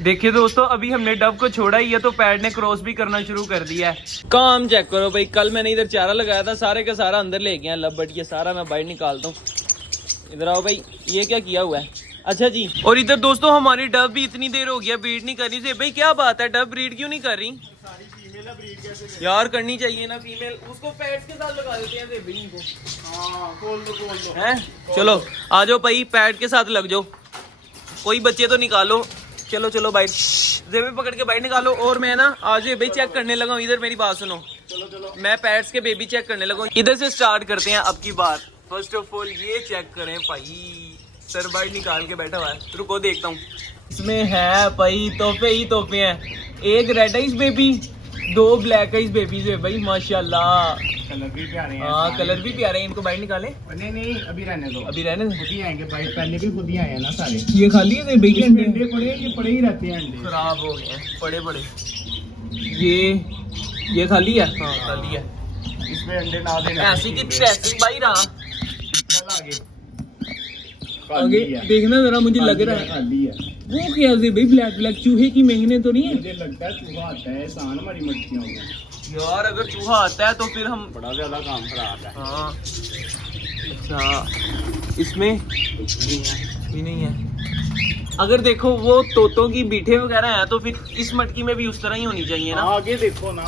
देखिए दोस्तों, अभी हमने डब को छोड़ा ही है तो पैड ने क्रॉस भी करना शुरू कर दिया है। काम चेक करो भाई, कल मैंने इधर चारा लगाया था, सारे का सारा अंदर ले गया लबट। ये सारा मैं बाहर निकालता हूँ। इधर आओ भाई, ये क्या किया हुआ है? अच्छा जी। और इधर दोस्तों हमारी डब भी इतनी देर हो गया ब्रीड नहीं कर रही थी। भाई क्या बात है, डब ब्रीड क्यों नहीं कर रही? यार करनी चाहिए ना फीमेल, उसको पैड्स के साथ लगा देते हैं बेबी को। हाँ, खोल दो हैं। चलो आ जाओ भाई, पैड के साथ लग जाओ। कोई बच्चे तो निकालो। चलो चलो भाई, जेबे पकड़ के बाहर निकालो। और मैं ना आज भाई चेक करने लगा हूँ। इधर मेरी बात सुनो। चलो चलो, मैं पैड्स के बेबी चेक करने लगा हूँ। इधर से स्टार्ट करते हैं अब की बार। फर्स्ट ऑफ ऑल ये चेक करें भाई, सर बाइट निकाल के बैठा हुआ है। रुको देखता हूँ। इसमें है भाई तोहफे ही तोहफे हैं। एक red eyes baby, 2 black eyes babies है भाई, माशाल्लाह। कलर भी प्यारे हैं। हाँ कलर भी प्यारे हैं। इनको बाहर निकाले? नहीं अभी रहने दो, अभी रहने दो। खुद ही आएंगे भाई, पहले भी खुद ही आए हैं ना सारे। ये खाली है भाई के अंडे पड़े, ये पड़े ही रहते हैं। अंडे खराब हो गए हैं, पड़े पड़े। ये खाली है। हाँ खाली है। इसमें अंडे ना देना। ऐसी की तैसी भाई रहा। चल आगे देखना जरा, मुझे लग रहा है खाली है। वो क्या है भाई, ब्लैक ब्लैक चूहे की मेंगने तो नहीं है? मुझे लगता है चूहा आता है, एहसान हमारी मछलियों में। यार अगर चूहा आता है तो फिर हम बड़ा ज्यादा काम खराब है। हाँ अच्छा, इसमें भी नहीं है। अगर देखो वो तोतों की बीठे वगैरह है तो फिर इस मटकी में भी उस तरह ही होनी चाहिए ना। आगे देखो ना,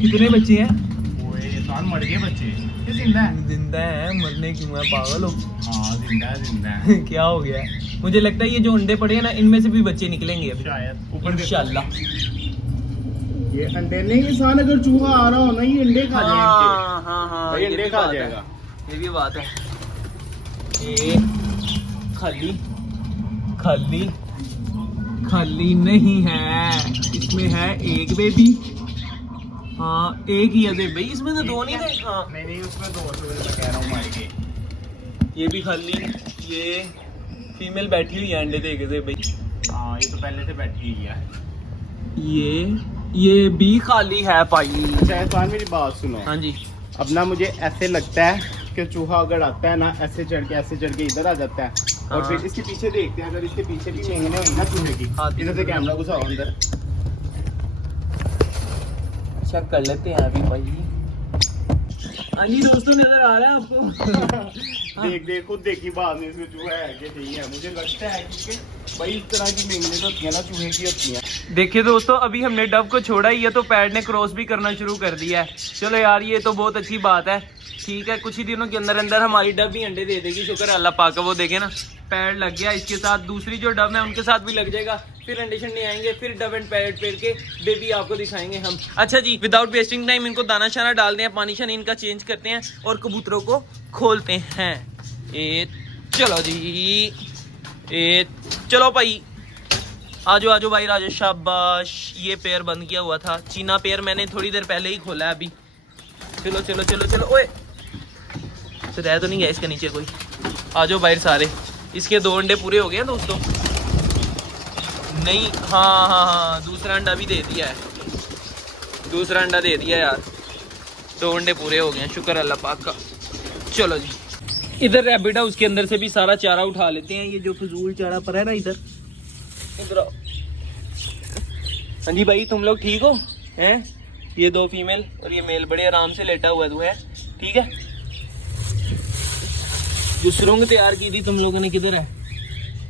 कितने बच्चे हैं? वो एहसान मर गए बच्चे। जिंदा है? जिंदा है, मरने क्यों है, पागल हो? हाँ जिंदा है। क्या हो गया है? मुझे लगता है ये जो अंडे पड़े हैं ना, इनमें से भी बच्चे निकलेंगे अभी शायद, ऊपर इंशाल्लाह। ये अंडे नहीं, इंसान अगर चूहा आ रहा हो ना, ये अंडे खा जाएगा। हाँ ये अंडे खा जाएगा। ये भी बात है। ये खाली खाली खाली नहीं है, इसमें है एक बेबी। हाँ एक ही है भाई, इसमें तो 2 नहीं थे। हाँ नहीं उसमें 2 मैं कह रहा हूँ मार के। ये भी खाली, ये फीमेल बैठी हुई है अंडे देके दे भाई। हाँ ये तो पहले से बैठी हुई है। ये भी खाली है भाई। अच्छा एहसान मेरी बात सुनो। हाँ जी। अब ना मुझे ऐसे लगता है कि चूहा अगर आता है ना, ऐसे चढ़ के इधर आ जाता है। और फिर इसके पीछे देखते हैं, अगर इसके पीछे भी मेंगने होंगी ना चूहे की, इधर से कैमरा घुसाओ अंदर, चेक कर लेते हैं अभी भाई। हाँ जी दोस्तों, नजर आ रहा है आपको? देख खुद देखी बाद में इसमें चूहा है कि नहीं है। मुझे लगता है कि भाई इस तरह की मेंगने होती है ना, चूहे की होती है। देखिए दोस्तों, अभी हमने डब को छोड़ा ही है तो पैड ने क्रॉस भी करना शुरू कर दिया है। चलो यार ये तो बहुत अच्छी बात है। ठीक है, कुछ ही दिनों के अंदर अंदर हमारी डब भी अंडे दे देगी, शुक्र अल्लाह पाक का। वो देखे ना, पैड लग गया, इसके साथ दूसरी जो डब है उनके साथ भी लग जाएगा। फिर अंडे शंडे आएंगे, फिर डब एंड पैड पेड़ के बेबी आपको दिखाएंगे हम। अच्छा जी, विदाउट वेस्टिंग टाइम इनको दाना शाना डालते हैं, पानी शानी इनका चेंज करते हैं और कबूतरों को खोलते हैं। चलो जी, चलो भाई, आजो भाई राजू, शाबाश। ये पेयर बंद किया हुआ था, चीना पेयर मैंने थोड़ी देर पहले ही खोला है अभी। चलो चलो चलो चलो, ओए तो रह तो नहीं गया इसके नीचे कोई? आजो बाहर सारे। इसके 2 अंडे पूरे हो गए हैं दोस्तों। नहीं, हाँ दूसरा अंडा भी दे दिया है, दूसरा अंडा दे दिया यार। 2 अंडे पूरे हो गए हैं, शुक्र अल्लाह पाक का। चलो जी, इधर रैबिट हाउस के अंदर से भी सारा चारा उठा लेते हैं। ये जो फजूल चारा पर है ना, इधर आओ। हाँ जी भाई, तुम लोग ठीक हो? हैं ये 2 फीमेल और ये मेल बड़े आराम से लेटा हुआ है। ठीक है, जो सुरंग तैयार की थी तुम लोगों ने किधर है?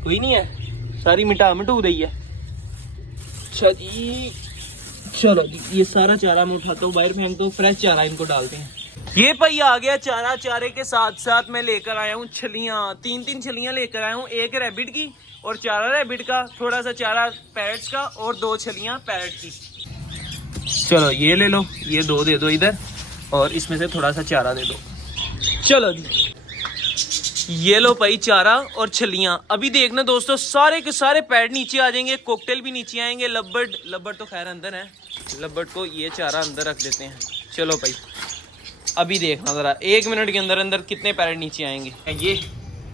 कोई नहीं है, सारी मिटा मिटू रही है। अच्छा जी, चलो जी, ये सारा चारा मैं उठाता हूँ, बाहर फेंकता हूँ, फ्रेश चारा इनको डालते हैं। ये भाई आ गया चारा। चारे के साथ साथ मैं लेकर आया हूँ छलियाँ, 3 छलियाँ लेकर आया हूँ। एक रैबिट की और 4 रैबिट का, थोड़ा सा चारा पैरट्स का और 2 छलियाँ पैरट की। चलो ये ले लो, ये 2 दे दो इधर, और इसमें से थोड़ा सा चारा दे दो। चलो जी, ये लो भाई चारा और छलियां। अभी देखना दोस्तों, सारे के सारे पैड नीचे आ जाएंगे, कोकटेल भी नीचे आएंगे। लब्बड़ तो खैर अंदर है, लब्बड़ को ये चारा अंदर रख देते हैं। चलो भाई, अभी देखना जरा 1 मिनट के अंदर अंदर कितने पैड नीचे आएंगे। ये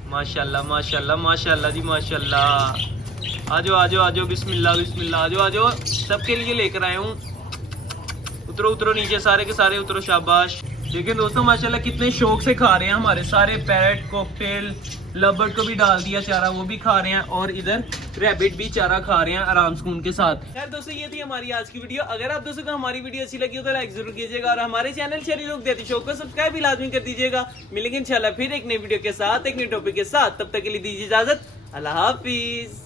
माशाल्लाह माशाल्लाह माशाल्लाह जी माशाल्लाह। आजो आजो आजो, बिस्मिल्लाह बिस्मिल्लाह, आजो आजो, सबके लिए लेकर आए हूँ। उतरो उतरो नीचे, सारे के सारे उतरो, शाबाश। देखिए दोस्तों माशाल्लाह कितने शौक से खा रहे हैं हमारे सारे पैरट, कॉकटेल, लवबर्ड को भी डाल दिया चारा, वो भी खा रहे हैं, और इधर रैबिट भी चारा खा रहे हैं आराम सुकून के साथ। खैर दोस्तों ये थी हमारी आज की वीडियो। अगर आप दोस्तों को हमारी वीडियो अच्छी लगी हो तो लाइक जरूर कीजिएगा, और हमारे चैनल शहरी लोग देती शो को सब्सक्राइब भी लाजमी कर दीजिएगा। मिलेंगे इंशाल्लाह फिर एक नई वीडियो के साथ, एक नई टॉपिक के साथ। तब तक के लिए दीजिए इजाजत। अल्लाह हाफिज।